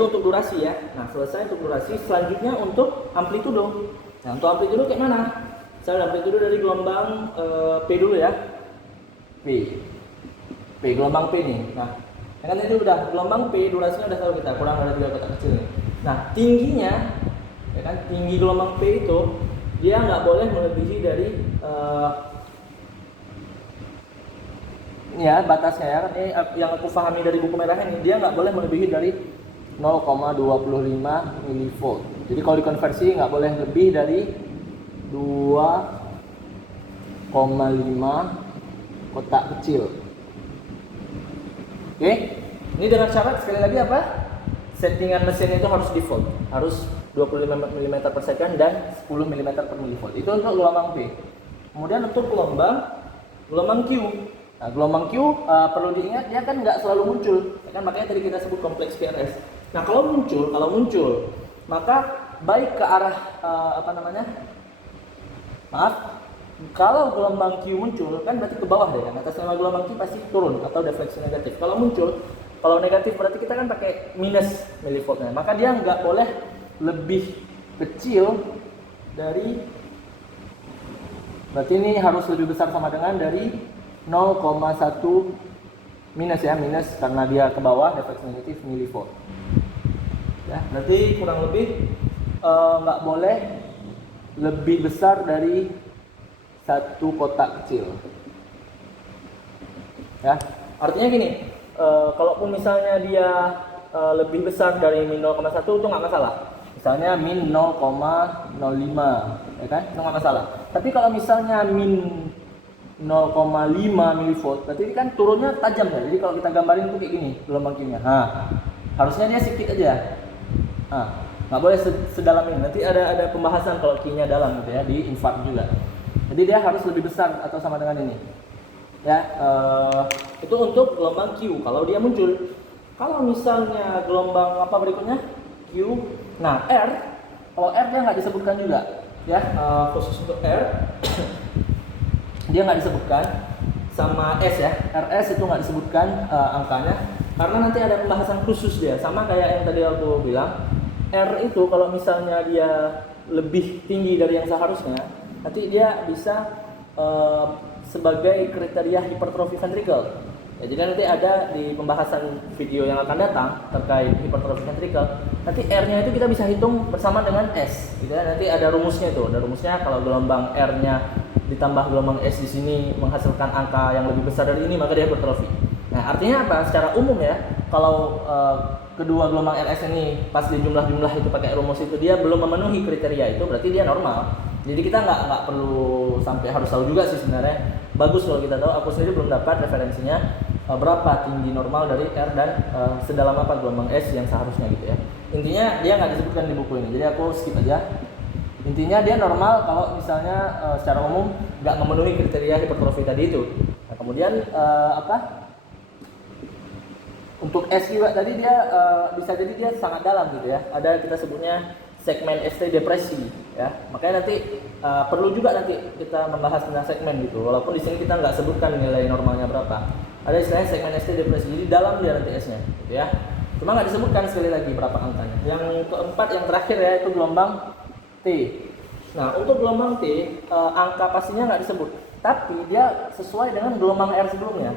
itu untuk durasi ya. Nah, selesai untuk durasi, selanjutnya untuk amplitudo. Nah, untuk amplitudo kayak mana? Saya amplitudo dari gelombang P dulu ya. P gelombang P nih. Nah, kan itu udah gelombang P, durasinya udah tahu kita, kurang dari 3 kotak kecil nih. Nah, tingginya ya kan, tinggi gelombang P itu dia nggak boleh melebihi dari ini ya batasnya ya. Ini yang aku pahami dari buku merah ini, dia nggak boleh melebihi dari 0,25 milivolt. Jadi kalau dikonversi nggak boleh lebih dari 2,5 kotak kecil. Oke, ini dengan syarat sekali lagi apa? Settingan mesin itu harus default, harus 25 mm per second dan 10 mm per milivolt. Itu untuk gelombang P. Kemudian untuk gelombang Q. Nah, gelombang Q perlu diingat dia kan nggak selalu muncul, ya kan, makanya tadi kita sebut kompleks QRS. Nah, kalau muncul, maka baik ke arah kalau gelombang Q muncul kan berarti ke bawah deh, kan atas nama gelombang Q pasti turun atau defleksi negatif. Kalau negatif berarti kita kan pakai minus milivoltnya, maka dia nggak boleh lebih kecil dari, berarti ini harus lebih besar sama dengan dari 0,1 minus ya, minus karena dia ke bawah defleksi negatif milivolt. Ya, berarti kurang lebih nggak boleh lebih besar dari 1 kotak kecil. Ya, artinya gini, kalaupun misalnya dia lebih besar dari min 0,1 itu nggak masalah. Misalnya min 0,05, ya kan, itu nggak masalah. Tapi kalau misalnya min 0,5 milivolt, berarti kan turunnya tajam ya. Jadi kalau kita gambarin itu kayak gini gelombang Q-nya. Harusnya dia sedikit aja. Nggak boleh sedalam ini. Nanti ada pembahasan kalau Q-nya dalam gitu ya di infart juga. Jadi dia harus lebih besar atau sama dengan ini. Ya, itu untuk gelombang Q kalau dia muncul. Kalau misalnya gelombang apa berikutnya? Q. Nah, R, kalau R dia nggak disebutkan juga. Ya, khusus untuk R dia nggak disebutkan, sama S ya, RS itu nggak disebutkan angkanya karena nanti ada pembahasan khusus dia, sama kayak yang tadi aku bilang. R itu kalau misalnya dia lebih tinggi dari yang seharusnya, nanti dia bisa sebagai kriteria hipertrofi ventricle ya. Jadi nanti ada di pembahasan video yang akan datang terkait hipertrofi ventricle, nanti R-nya itu kita bisa hitung bersama dengan S gitu ya. Nanti ada rumusnya itu, ada rumusnya kalau gelombang R-nya ditambah gelombang S di sini menghasilkan angka yang lebih besar dari ini, maka dia hipertrofi. Nah, artinya apa? Secara umum ya, kalau kedua gelombang RS ini pas di jumlah-jumlah itu pakai rumus itu dia belum memenuhi kriteria itu, berarti dia normal. Jadi kita nggak perlu sampai harus tahu juga sih sebenarnya. Bagus kalau kita tahu. Aku sendiri belum dapat referensinya berapa tinggi normal dari R dan sedalam apa gelombang S yang seharusnya gitu ya. Intinya dia nggak disebutkan di buku ini, jadi aku skip aja. Intinya dia normal kalau misalnya secara umum nggak memenuhi kriteria hipertrofi tadi itu. Nah, kemudian untuk S juga tadi dia bisa jadi dia sangat dalam gitu ya. Ada kita sebutnya segmen ST depresi ya. Makanya nanti perlu juga nanti kita membahas tentang segmen gitu. Walaupun di sini kita nggak sebutkan nilai normalnya berapa. Ada istilahnya segmen ST depresi. Jadi dalam dia nanti S-nya gitu ya. Cuma nggak disebutkan sekali lagi berapa angkanya. Yang keempat, yang terakhir ya, itu gelombang T. Nah, untuk gelombang T, angka pastinya nggak disebut, tapi dia sesuai dengan gelombang R sebelumnya.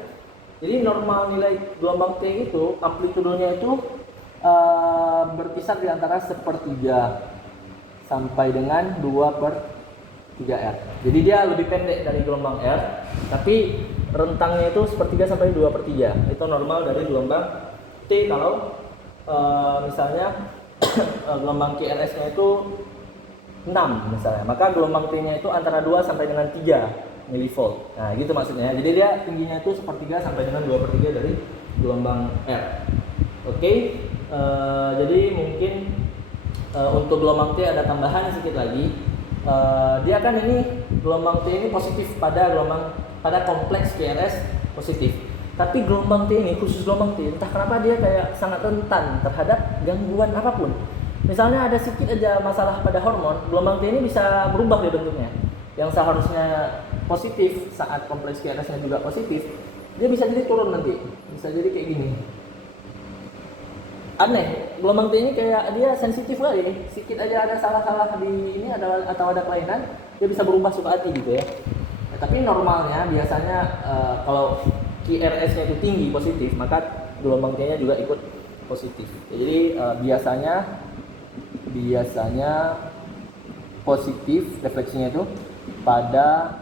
Jadi normal nilai gelombang T itu, amplitudonya itu berkisar di antara 1/3 sampai dengan 2/3R. Jadi dia lebih pendek dari gelombang R, tapi rentangnya itu 1/3 sampai 2/3. Itu normal dari gelombang T kalau misalnya gelombang QRS-nya itu 6 misalnya, maka gelombang T-nya itu antara 2 sampai dengan 3 milivolt. Nah, gitu maksudnya. Jadi dia tingginya itu 1/3 sampai dengan 2/3 dari gelombang R. Oke. Jadi mungkin untuk gelombang T ada tambahan sedikit lagi. Dia kan ini gelombang T ini positif pada kompleks QRS positif. Tapi gelombang T ini, khusus gelombang T, entah kenapa dia kayak sangat rentan terhadap gangguan apapun. Misalnya ada sedikit aja masalah pada hormon, gelombang T ini bisa berubah dia bentuknya. Yang seharusnya positif saat kompleks QRS-nya juga positif, dia bisa jadi turun nanti. Bisa jadi kayak gini. aneh. Gelombang T ini kayak dia sensitif kali. Sedikit aja ada salah-salah di ini atau ada kelainan, dia bisa berubah suka hati gitu ya. Tapi normalnya biasanya kalau QRS-nya itu tinggi positif, maka gelombang T-nya juga ikut positif. Jadi biasanya positif refleksinya itu pada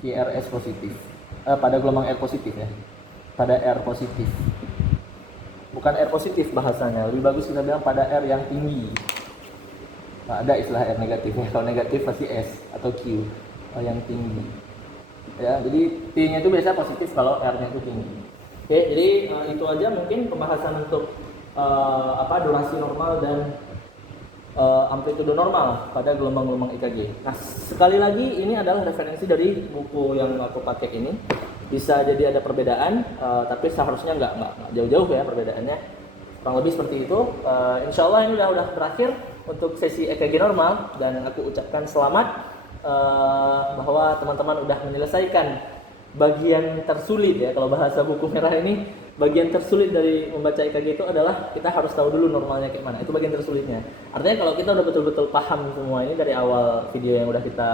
QRS positif, pada gelombang R positif ya, pada R positif, bukan R positif bahasanya, lebih bagus kita bilang pada R yang tinggi. Nah, ada istilah R negatifnya, kalau negatif pasti S atau Q, yang tinggi ya. Jadi T-nya itu biasa positif kalau R-nya itu tinggi. Oke, jadi itu aja mungkin pembahasan untuk durasi normal dan amplitude normal pada gelombang-gelombang EKG. Nah, sekali lagi ini adalah referensi dari buku yang aku pakai ini. Bisa jadi ada perbedaan, tapi seharusnya nggak jauh-jauh ya perbedaannya. Kurang lebih seperti itu. Insya Allah ini udah berakhir untuk sesi EKG normal, dan aku ucapkan selamat bahwa teman-teman udah menyelesaikan bagian tersulit ya. Kalau bahasa buku merah ini, bagian tersulit dari membaca EKG itu adalah kita harus tahu dulu normalnya kayak mana. Itu bagian tersulitnya. Artinya kalau kita udah betul-betul paham semua ini dari awal video yang udah kita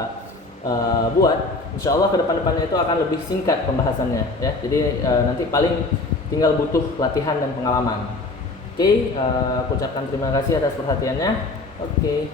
buat, insya Allah ke depan-depannya itu akan lebih singkat pembahasannya ya. Jadi nanti paling tinggal butuh latihan dan pengalaman. Oke, aku ucapkan terima kasih atas perhatiannya. Oke.